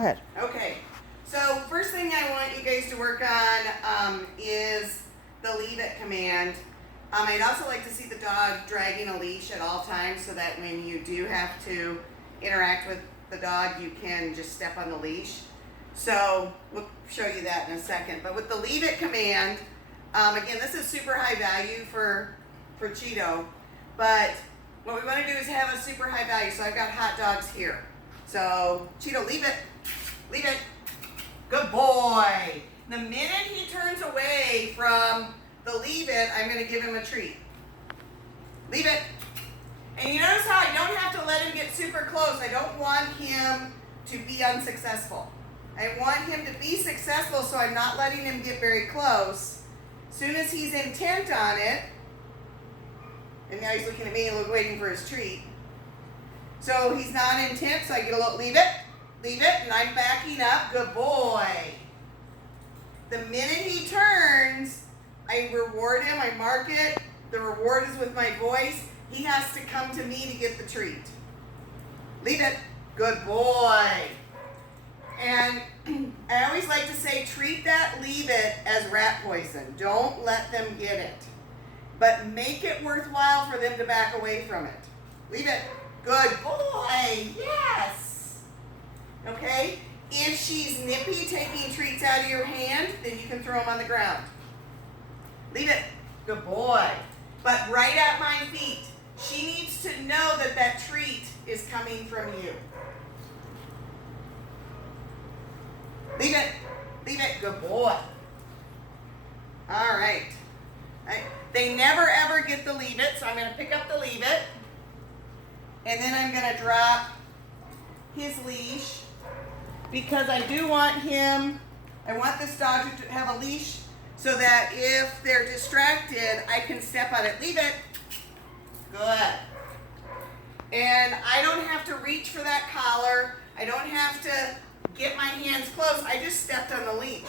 Go ahead. Okay, so first thing I want you guys to work on is the leave it command. I'd also like to see the dog dragging a leash at all times so that when you do have to interact with the dog, you can just step on the leash. So we'll show you that in a second. But with the leave it command, again, this is super high value for Cheeto. But what we want to do is have a super high value. So I've got hot dogs here. So Cheeto, leave it. Leave it. Good boy. The minute he turns away from the leave it, I'm going to give him a treat. Leave it. And you notice how I don't have to let him get super close. I don't want him to be unsuccessful. I want him to be successful, so I'm not letting him get very close. As soon as he's intent on it, and now he's looking at me and waiting for his treat. So he's not intent, so I get a little, leave it, and I'm backing up. Good boy. The minute he turns, I reward him, I mark it. The reward is with my voice. He has to come to me to get the treat. Leave it. Good boy. And I always like to say, treat that leave it as rat poison. Don't let them get it. But make it worthwhile for them to back away from it. Leave it. Good boy. Yes. Okay? If she's nippy, taking treats out of your hand, then you can throw them on the ground. Leave it. Good boy. But right at my feet. She needs to know that that treat is coming from you. Leave it. Leave it. Good boy. All right. They never ever get the leave it, so I'm going to pick up the leave it. And then I'm going to drop his leash because I do want him, I want this dog to have a leash so that if they're distracted, I can step on it. Leave it. Good. And I don't have to reach for that collar. I don't have to get my hands close. I just stepped on the leash.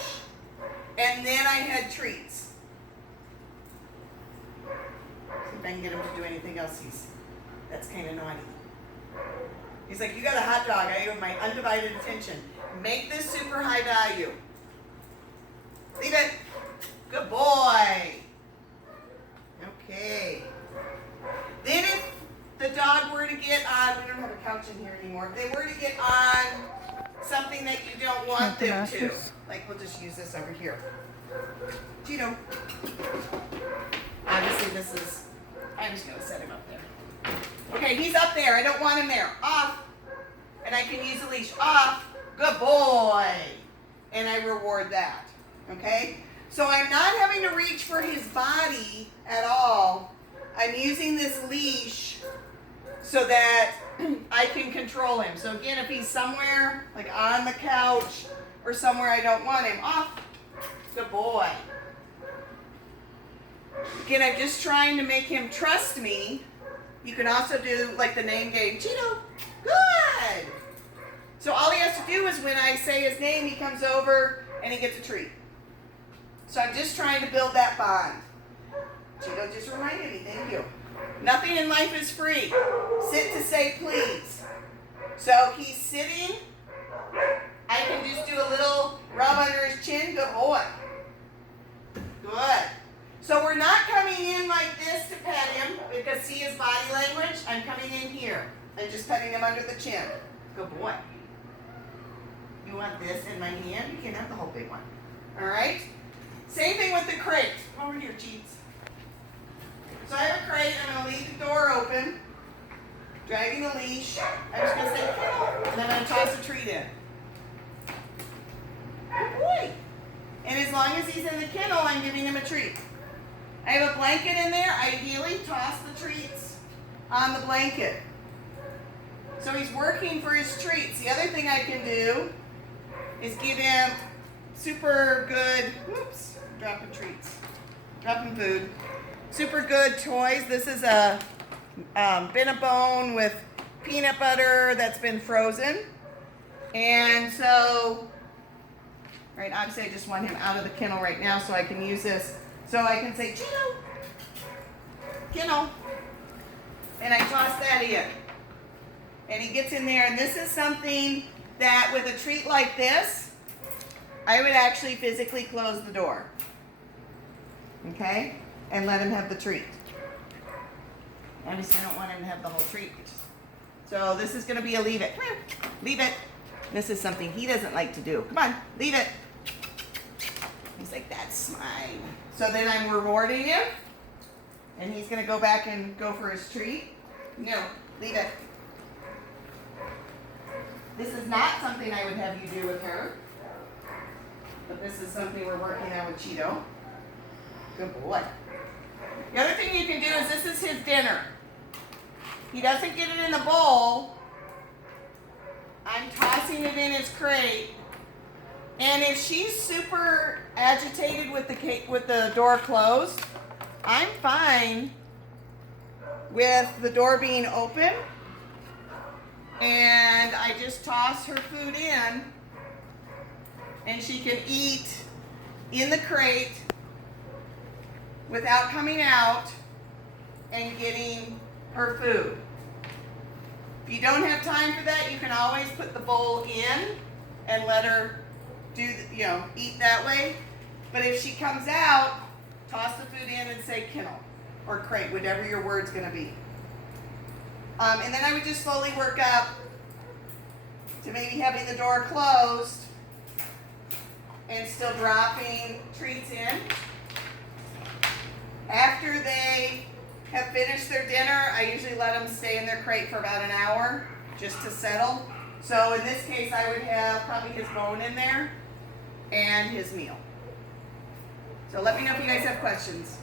And then I had treats. See if I can get him to do anything else. That's kind of naughty. He's like, you got a hot dog. I have my undivided attention. Make this super high value. Leave it. Good boy. Okay. Then if the dog were to get on, we don't have a couch in here anymore. If they were to get on something that you don't want them to, like we'll just use this over here. Cheeto. Obviously this is, I'm just going to set him up there. Okay, he's up there. I don't want him there. Off. And I can use the leash. Off. Good boy. And I reward that. Okay? So I'm not having to reach for his body at all. I'm using this leash so that I can control him. So again, if he's somewhere, like on the couch or somewhere I don't want him, off. Good boy. Again, I'm just trying to make him trust me. You can also do like the name game. Cheeto. Good. So all he has to do is when I say his name, he comes over and he gets a treat. So I'm just trying to build that bond. Cheeto just reminded me. Thank you. Nothing in life is free. Sit to say please. So he's sitting. I can just do a little rub under his chin. Good boy. Good. So we're not coming in like this to pet him because see his body language? I'm coming in here and just petting him under the chin. Good boy. You want this in my hand? You can't have the whole big one. All right? Same thing with the crate. Come over here, Cheats. So I have a crate. I'm going to leave the door open, dragging the leash. I'm just going to say, kennel, and then I'm going to toss a treat in. Good boy. And as long as he's in the kennel, I'm giving him a treat. I have a blanket in there. Ideally, toss the treats on the blanket. So he's working for his treats. The other thing I can do is give him super good, whoops, dropping treats, dropping food. Super good toys. This is a Billabong with peanut butter that's been frozen. And so, right, obviously I just want him out of the kennel right now so I can use this. So I can say, Cheeto, kennel, and I toss that in. And he gets in there, and this is something that with a treat like this, I would actually physically close the door. Okay? And let him have the treat. Obviously, I don't want him to have the whole treat. So this is going to be a leave it. Come here. Leave it. This is something he doesn't like to do. Come on, leave it. He's like, that's mine. So then I'm rewarding him. And he's going to go back and go for his treat. No, leave it. This is not something I would have you do with her. But this is something we're working on with Cheeto. Good boy. The other thing you can do is this is his dinner. He doesn't get it in a bowl. I'm tossing it in his crate. And if she's super agitated with the door closed, I'm fine with the door being open. And I just toss her food in. And she can eat in the crate without coming out and getting her food. If you don't have time for that, you can always put the bowl in and let her do, eat that way. But if she comes out, toss the food in and say kennel or crate, whatever your word's going to be. And then I would just slowly work up to maybe having the door closed and still dropping treats in. After they have finished their dinner, I usually let them stay in their crate for about an hour just to settle. So in this case, I would have probably his bone in there and his meal. So let me know if you guys have questions.